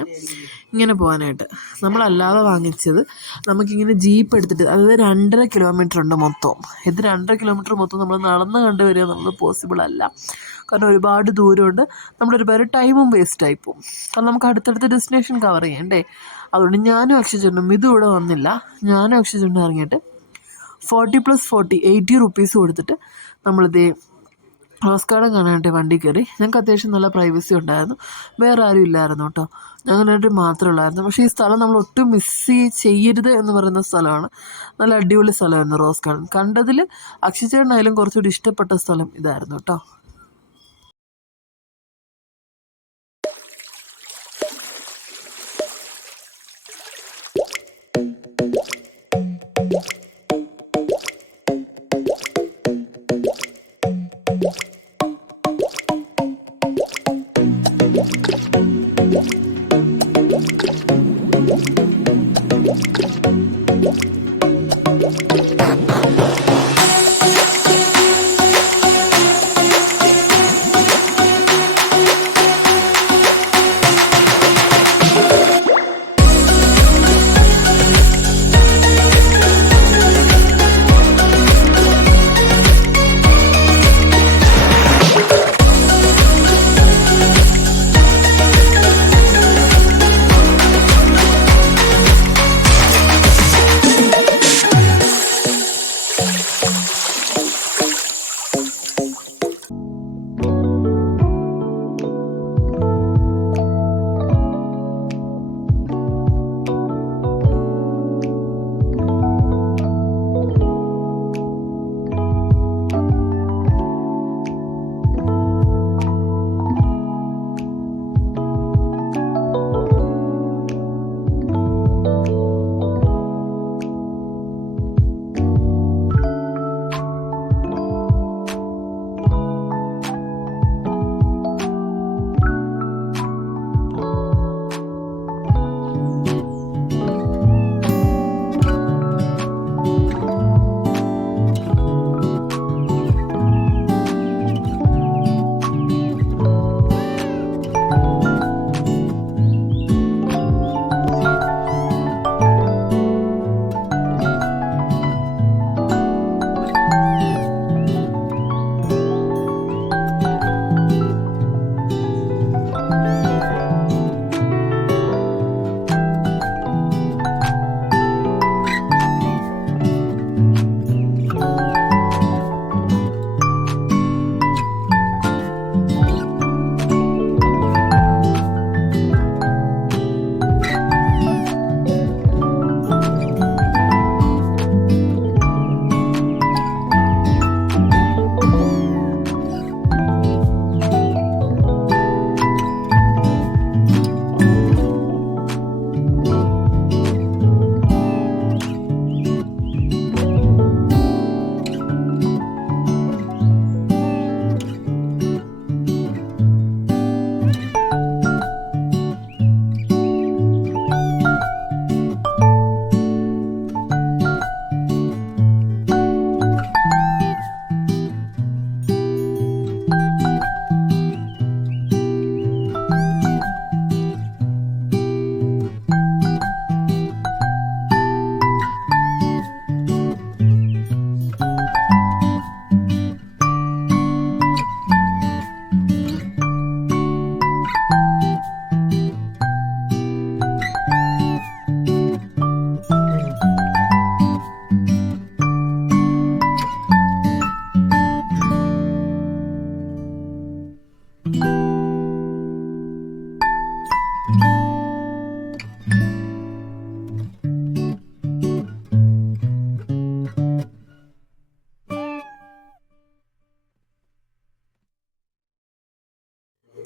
ഇങ്ങനെ പോകാനായിട്ട്. നമ്മളല്ലാതെ വാങ്ങിച്ചത് നമുക്കിങ്ങനെ ജീപ്പ് എടുത്തിട്ട്, അതായത് 2.5 കിലോമീറ്റർ ഉണ്ട് മൊത്തം. ഇത് 2.5 കിലോമീറ്റർ മൊത്തം നമ്മൾ നടന്ന് കണ്ടുവരിക എന്നുള്ളത് പോസിബിൾ അല്ല. കാരണം ഒരുപാട് ദൂരമുണ്ട്. നമ്മളൊരുപാട് ടൈമും വേസ്റ്റായി പോകും. കാരണം നമുക്ക് അടുത്തടുത്ത ഡെസ്റ്റിനേഷൻ കവർ ചെയ്യണ്ടേ. അതുകൊണ്ട് ഞാനും അക്ഷയചേട്ടനും ഇതിവിടെ വന്നില്ല. ഞാനും അക്ഷയചേട്ടനും ഇറങ്ങിയിട്ട് 40+40 80 റുപ്പീസ് കൊടുത്തിട്ട് നമ്മളിതേ റോസ് ഗാർഡൻ കാണാനായിട്ട് വണ്ടി കയറി. ഞങ്ങൾക്ക് അത്യാവശ്യം നല്ല പ്രൈവസി ഉണ്ടായിരുന്നു. വേറെ ആരും ഇല്ലായിരുന്നു കേട്ടോ, ഞങ്ങളായിട്ട് മാത്രമേ ഉള്ളായിരുന്നു. പക്ഷേ ഈ സ്ഥലം നമ്മൾ ഒട്ടും മിസ് ചെയ്യരുത് എന്ന് പറയുന്ന സ്ഥലമാണ്. നല്ല അടിപൊളി സ്ഥലമായിരുന്നു റോസ് ഗാർഡൻ. കണ്ടതിൽ അക്ഷയചേട്ടനായാലും കുറച്ചുകൂടി ഇഷ്ടപ്പെട്ട സ്ഥലം ഇതായിരുന്നു കേട്ടോ.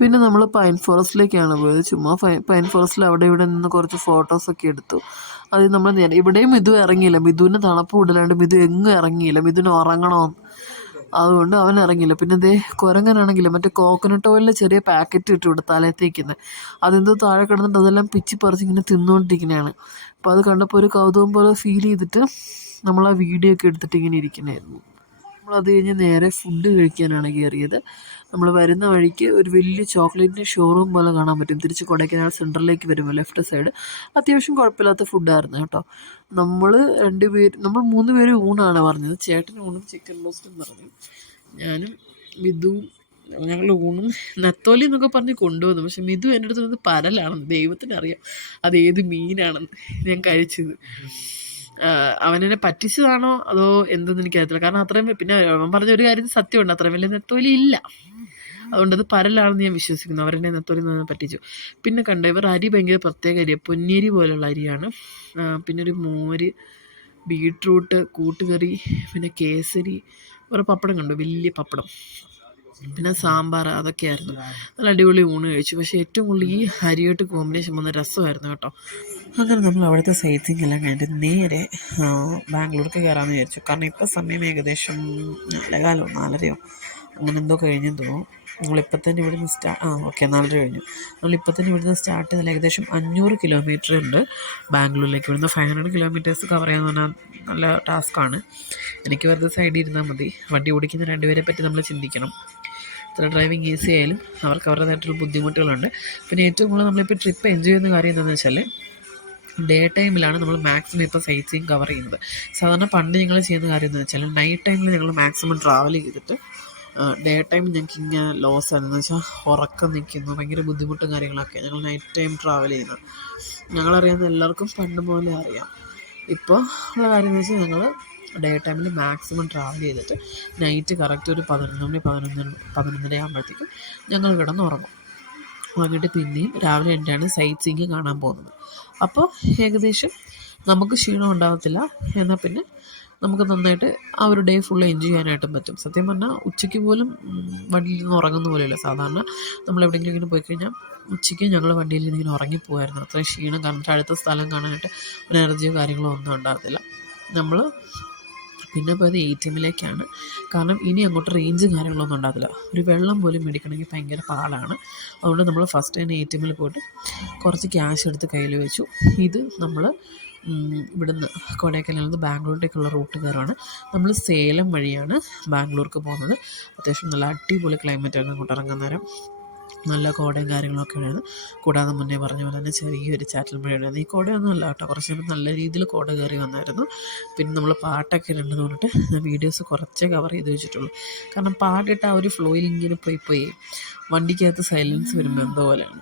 പിന്നെ നമ്മൾ പൈൻ ഫോറസ്റ്റിലേക്കാണ് പോയത്. ചുമ്മാ പൈൻ ഫോറസ്റ്റിൽ അവിടെ ഇവിടെ നിന്ന് കുറച്ച് ഫോട്ടോസൊക്കെ എടുത്തു. അത് നമ്മൾ ഇവിടെയും മിഥു ഇറങ്ങിയില്ല. മിഥുവിന് തണുപ്പ് കൂടുതലാണ്ട് മിഥു എങ്ങും ഇറങ്ങിയില്ല. മിഥുവിന് ഉറങ്ങണമെന്ന്, അതുകൊണ്ട് അവൻ ഇറങ്ങിയില്ല. പിന്നെ ദേ കുരങ്ങനാണെങ്കിൽ മറ്റേ കോക്കനട്ട് ഓയിലിൻ്റെ ചെറിയ പാക്കറ്റ് ഇട്ട് കൊടുത്ത് തലത്തേക്കുന്നത്, അതെന്തോ താഴെ കിടന്നിട്ട് അതെല്ലാം പിച്ചി പറിച്ച് ഇങ്ങനെ തിന്നുകൊണ്ടിരിക്കുന്നതാണ്. അപ്പോൾ അത് കണ്ടപ്പോൾ ഒരു കൗതുകം പോലെ ഫീൽ ചെയ്തിട്ട് നമ്മൾ ആ വീഡിയോ ഒക്കെ എടുത്തിട്ട് ഇങ്ങനെ ഇരിക്കണമായിരുന്നു. നമ്മളത് കഴിഞ്ഞ് നേരെ ഫുഡ് കഴിക്കാനാണ് കയറിയത്. നമ്മൾ വരുന്ന വഴിക്ക് ഒരു വലിയ ചോക്ലേറ്റിൻ്റെ ഷോറൂം പോലെ കാണാൻ പറ്റും. തിരിച്ച് കൊടൈക്കനാൽ സെൻറ്ററിലേക്ക് വരുമ്പോൾ ലെഫ്റ്റ് സൈഡ് അത്യാവശ്യം കുഴപ്പമില്ലാത്ത ഫുഡായിരുന്നു കേട്ടോ. നമ്മൾ 3 പേര് ഊണാണ് പറഞ്ഞത്. ചേട്ടൻ ഊണും ചിക്കൻ റോസ്റ്റും പറഞ്ഞു. ഞാനും മിഥുവും ഞങ്ങൾ ഊണും നത്തോലി എന്നൊക്കെ പറഞ്ഞ് കൊണ്ടുവന്നു. പക്ഷെ മിഥു എൻ്റെ അടുത്ത് വന്നത് പരലാണെന്ന്. ദൈവത്തിനറിയാം അത് ഏത് മീനാണെന്ന് ഞാൻ കഴിച്ചത്. അവനെന്നെ പറ്റിച്ചതാണോ അതോ എന്തെന്ന് എനിക്കറിയത്തില്ല. കാരണം അത്രയും, പിന്നെ അവൻ പറഞ്ഞ ഒരു കാര്യം സത്യമുണ്ട്, അത്രയും വലിയ നെത്തോലി ഇല്ല. അതുകൊണ്ട് അത് പരലാണെന്ന് ഞാൻ വിശ്വസിക്കുന്നു. അവരെന്നെ നെത്തോലി നിന്ന് പറ്റിച്ചു. പിന്നെ കണ്ട ഇവർ അരി ഭയങ്കര പ്രത്യേക അരിയാണ്, പൊന്നിയരി പോലുള്ള അരിയാണ്. പിന്നെ ഒരു മോര്, ബീട്രൂട്ട്, കൂട്ടുകറി, പിന്നെ കേസരി, ഒരു പപ്പടം കണ്ടു, വലിയ പപ്പടം, പിന്നെ സാമ്പാർ, അതൊക്കെയായിരുന്നു. നല്ല അടിപൊളി ഊണ് കഴിച്ചു. പക്ഷേ ഏറ്റവും കൂടുതൽ ഈ അരിയായിട്ട് കോമ്പിനേഷൻ വന്ന രസമായിരുന്നു കേട്ടോ. അങ്ങനെ നമ്മൾ അവിടുത്തെ സൈറ്റിംഗ് എല്ലാം കഴിഞ്ഞിട്ട് നേരെ ബാംഗ്ലൂർക്ക് കയറാമെന്ന് വിചാരിച്ചു. കാരണം ഇപ്പോൾ സമയം ഏകദേശം 4:30 അങ്ങനെ എന്തോ കഴിഞ്ഞെന്ന് തോന്നുന്നു. നമ്മളിപ്പോൾ തന്നെ ഇവിടുന്ന് 4:30 കഴിഞ്ഞു. നമ്മളിപ്പോൾ തന്നെ ഇവിടുന്ന് സ്റ്റാർട്ട് ചെയ്താൽ ഏകദേശം 500 കിലോമീറ്റർ ഉണ്ട് ബാംഗ്ലൂരിലേക്ക്. ഇവിടുന്ന് 500 കിലോമീറ്റേഴ്സ് കവർ ചെയ്യാന്ന് പറഞ്ഞാൽ നല്ല ടാസ്ക്കാണ്. എനിക്ക് വെറുതെ സൈഡിൽ ഇരുന്നാൽ മതി. വണ്ടി ഓടിക്കുന്ന 2 പേരെ പറ്റി നമ്മൾ ചിന്തിക്കണം. ഇത്ര ഡ്രൈവിങ് ഈസി ആയാലും അവർക്ക് അവരുടേതായിട്ടുള്ള ബുദ്ധിമുട്ടുകളുണ്ട്. പിന്നെ ഏറ്റവും കൂടുതൽ നമ്മളിപ്പോൾ ട്രിപ്പ് എൻജോയ് ചെയ്യുന്ന കാര്യം എന്താണെന്ന് വെച്ചാൽ ഡേ ടൈമിലാണ് നമ്മൾ മാക്സിമം ഇപ്പോൾ സൈറ്റ് സീയിങ് കവർ ചെയ്യുന്നത്. സാധാരണ പണ്ട് ഞങ്ങൾ ചെയ്യുന്ന കാര്യം എന്ന് വെച്ചാൽ നൈറ്റ് ടൈമിൽ ഞങ്ങൾ മാക്സിമം ട്രാവൽ ചെയ്തിട്ട് ഡേ ടൈം ഞങ്ങൾക്ക് ഇങ്ങനെ ലോസ് ആയിരുന്നു. വെച്ചാൽ ഉറക്കം നിൽക്കുന്നു, ഭയങ്കര ബുദ്ധിമുട്ടും കാര്യങ്ങളൊക്കെ. ഞങ്ങൾ നൈറ്റ് ടൈം ട്രാവൽ ചെയ്യുന്നത് ഞങ്ങളറിയാവുന്ന എല്ലാവർക്കും പണ്ട് പോലെ അറിയാം. ഇപ്പോൾ ഉള്ള കാര്യം എന്ന് വെച്ചാൽ ഞങ്ങൾ ഡേ ടൈമിൽ മാക്സിമം ട്രാവൽ ചെയ്തിട്ട് നൈറ്റ് കറക്റ്റ് ഒരു 11 ആകുമ്പോഴത്തേക്കും ഞങ്ങൾ കിടന്നുറങ്ങും. ഉറങ്ങിയിട്ട് പിന്നെയും രാവിലെ എൻ്റെയാണ് സൈറ്റ് സീയിങ് കാണാൻ പോകുന്നത്. അപ്പോൾ ഏകദേശം നമുക്ക് ക്ഷീണം ഉണ്ടാകത്തില്ല. എന്നാൽ പിന്നെ നമുക്ക് നന്നായിട്ട് ആ ഒരു ഡേ ഫുൾ എൻജോയ് ചെയ്യാനായിട്ടും പറ്റും. സത്യം പറഞ്ഞാൽ ഉച്ചയ്ക്ക് പോലും വണ്ടിയിൽ നിന്ന് ഉറങ്ങുന്ന പോലെയല്ല. സാധാരണ നമ്മളെവിടെയെങ്കിലും ഇങ്ങനെ പോയി കഴിഞ്ഞാൽ ഉച്ചയ്ക്ക് ഞങ്ങൾ വണ്ടിയിൽ നിന്ന് ഇങ്ങനെ ഉറങ്ങിപ്പോകായിരുന്നു. അത്രയും ക്ഷീണം, കാരണം അടുത്ത സ്ഥലം കാണാനായിട്ട് ഒരു എനർജിയോ കാര്യങ്ങളോ ഒന്നും ഉണ്ടാകത്തില്ല. നമ്മൾ പിന്നെ പോയത് ATM കാരണം ഇനി അങ്ങോട്ട് റേഞ്ചും കാര്യങ്ങളൊന്നും ഉണ്ടാകില്ല. ഒരു വെള്ളം പോലും മേടിക്കണമെങ്കിൽ ഭയങ്കര പാടാണ്. അതുകൊണ്ട് നമ്മൾ ഫസ്റ്റ് തന്നെ ATM പോയിട്ട് കുറച്ച് ക്യാഷ് എടുത്ത് കയ്യിൽ വെച്ചു. ഇത് നമ്മൾ ഇവിടുന്ന് കൊടൈക്കനാലിൽ നിന്ന് ബാംഗ്ലൂരിലേക്കുള്ള റൂട്ട് കയറാണ്. നമ്മൾ സേലം വഴിയാണ് ബാംഗ്ലൂർക്ക് പോകുന്നത്. അത്യാവശ്യം നല്ല അടിപൊളി ക്ലൈമറ്റായിരുന്നു അങ്ങോട്ട് ഇറങ്ങുന്ന നേരം. നല്ല കോടയും കാര്യങ്ങളൊക്കെ ഉണ്ടായിരുന്നു. കൂടാതെ മുന്നേ പറഞ്ഞ പോലെ തന്നെ ചെറിയൊരു ചാറ്റൽ മഴ ഉണ്ടായിരുന്നു. ഈ കോടയൊന്നും അല്ല കേട്ടോ, കുറച്ച് നല്ല രീതിയിൽ കോട കയറി വന്നായിരുന്നു. പിന്നെ നമ്മൾ പാട്ടൊക്കെ ഇടേണ്ടത് കൊണ്ടിട്ട് ഞാൻ വീഡിയോസ് കുറച്ചേ കവർ ചെയ്ത് വെച്ചിട്ടുള്ളൂ. കാരണം പാട്ടിട്ട് ആ ഒരു ഫ്ലോയിൽ ഇങ്ങനെ പോയി വണ്ടിക്കകത്ത് സൈലൻസ് വരുമ്പോൾ എന്തോ പോലെയാണ്.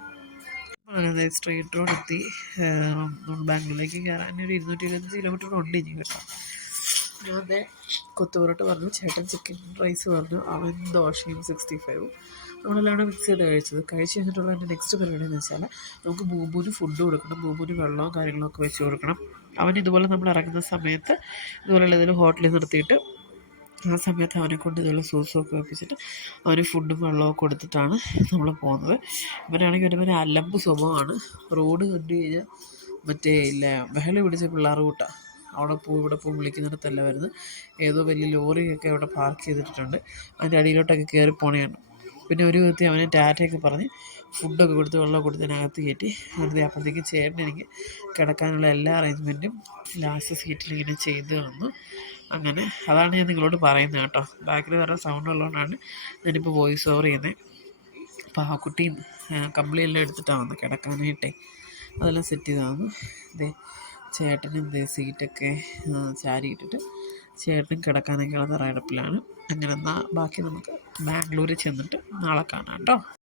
അങ്ങനെ സ്ട്രെയിറ്റ് റോഡ് എത്തി. ബാംഗ്ലൂരിലേക്ക് കയറാൻ ഒരു 225 കിലോമീറ്റർ ഉണ്ട് ഇനി കേട്ടോ. ഞാൻ കൊത്തുപൊറോട്ട പറഞ്ഞു, ചേട്ടൻ ചിക്കൻ റൈസ് പറഞ്ഞു, അവൻ ദോശയും 65. നമ്മളെല്ലാം മിക്സ് ചെയ്ത് കഴിച്ച് കഴിഞ്ഞിട്ടുള്ള എൻ്റെ നെക്സ്റ്റ് പരിപാടി എന്ന് വെച്ചാൽ നമുക്ക് ബൂബുവിന് ഫുഡ് കൊടുക്കണം. ബൂബുവിന് വെള്ളവും കാര്യങ്ങളൊക്കെ വെച്ച് കൊടുക്കണം. അവൻ ഇതുപോലെ നമ്മൾ ഇറങ്ങുന്ന സമയത്ത് ഇതുപോലെയുള്ള ഏതെങ്കിലും ഹോട്ടലിൽ നിർത്തിയിട്ട് ആ സമയത്ത് അവനെ കൊണ്ട് ഇതുപോലെ സൂസൊക്കെ വെപ്പിച്ചിട്ട് അവന് ഫുഡും വെള്ളമൊക്കെ കൊടുത്തിട്ടാണ് നമ്മൾ പോകുന്നത്. ഇവനാണെങ്കിൽ ഒരുപോലെ അലമ്പ് സ്വഭാവമാണ്. റോഡ് കണ്ടു കഴിഞ്ഞാൽ മറ്റേ ഇല്ല ബഹളം പിടിച്ച പിള്ളേർ കൂട്ടാണ്. അവിടെ ഇവിടെ വിളിക്കുന്നിടത്തല്ല വരുന്നത്. ഏതോ വലിയ ലോറിയൊക്കെ അവിടെ പാർക്ക് ചെയ്തിട്ടുണ്ട്. അതിൻ്റെ അടിയിലോട്ടൊക്കെ കയറി പോണേയാണ്. പിന്നെ ഒരു വിധത്തിൽ അവനെ ടാറ്റയൊക്കെ പറഞ്ഞ് ഫുഡൊക്കെ കൊടുത്ത് വെള്ളം കൊടുത്തതിനകത്ത് കയറ്റി വെറുതെ. അപ്പോഴത്തേക്ക് ചേട്ടൻ എനിക്ക് കിടക്കാനുള്ള എല്ലാ അറേഞ്ച്മെൻറ്റും ലാസ്റ്റ് സീറ്റിൽ ഇങ്ങനെ ചെയ്ത് തന്നു. അങ്ങനെ അതാണ് ഞാൻ നിങ്ങളോട് പറയുന്നത് കേട്ടോ. ബാക്കിൽ വേറെ സൗണ്ട് ഉള്ളതുകൊണ്ടാണ് ഞാനിപ്പോൾ വോയിസ് ഓവർ ചെയ്യുന്നത്. അപ്പോൾ ആ കുട്ടിയും കമ്പിളിയെല്ലാം എടുത്തിട്ടാണ് വന്നത് കിടക്കാനായിട്ടേ. അതെല്ലാം സെറ്റ് ചെയ്താന്ന്. ചേട്ടനും സീറ്റൊക്കെ ചാരിയിട്ടിട്ട് ചേട്ടനും കിടക്കാനൊക്കെയുള്ള തയ്യാറെടുപ്പിലാണ്. അങ്ങനെ എന്നാൽ ബാക്കി നമുക്ക് ബാംഗ്ലൂരിൽ ചെന്നിട്ട് നാളെ കാണാം കേട്ടോ.